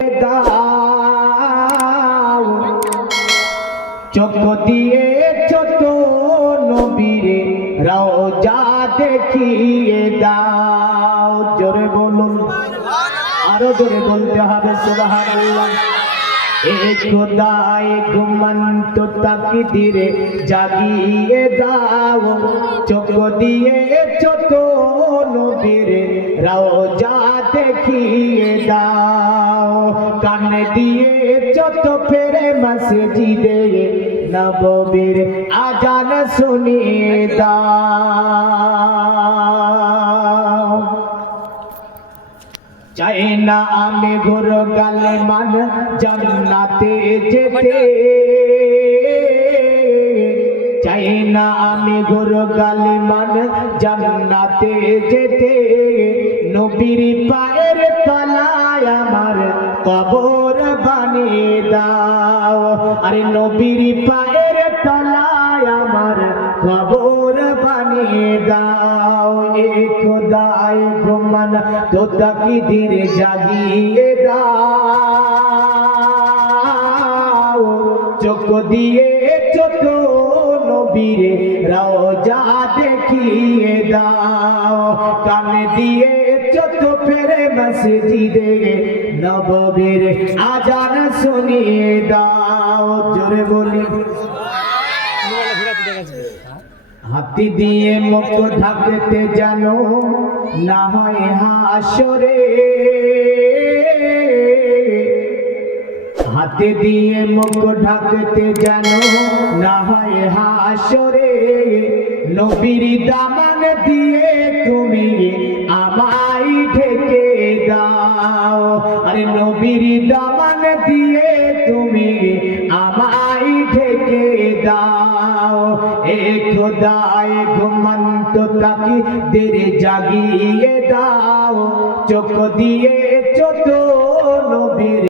দাও চোখ দিয়ে ছোট নবীরে রওজা দেখিয়ে দাও। জোরে বলুন, আরো জোরে বলতে হবে সুবহানাল্লাহ। খোদায় ঘুমন্ত তাকদীরে জাগিয়ে দাও চোখ দিয়ে ছোট নবীরে রওজা দেখিয়ে দাও। কান দিয়ে ছোট ফেরে মসজিদে নববীর আজান শুনিয়ে দাও। চাই না আমি ঘুর গালে মান জান্নাতে যেতে, চাই না আমি ঘুর গালে মান জান্নাতে যেতে। নবীর পায়ের তলায় আমার কবর বানিয়ে দাও। আরে নবীর পায়ের তলায় আমার কবর বানিয়ে দাও। খোদায় ঘুমান তো তাকদীর জাগিয়ে দাও চোখ দিয়ে ছোট নবীরে রওজা দেখিয়ে দাও। কান দিয়ে ছোট ফেরে মসজিদে নববীর আজান শুনিয়ে দাও। জোরে বলি, হাতি দিয়ে মুখ ঢাকতে জানো না হয় হাসরে, হাতে দিয়ে মুখ ঢাকতে জানো না হয় হাসরে। নবীর দামান দিয়ে তুমি আমায় ঢেকে দাও। আরে নবীর দামান দিয়ে তুমি আমায় ঢেকে দাও। খোদায় ঘুমন্ত তাকদীর জাগিয়ে দাও চোখ দিয়ে ছোট নবীর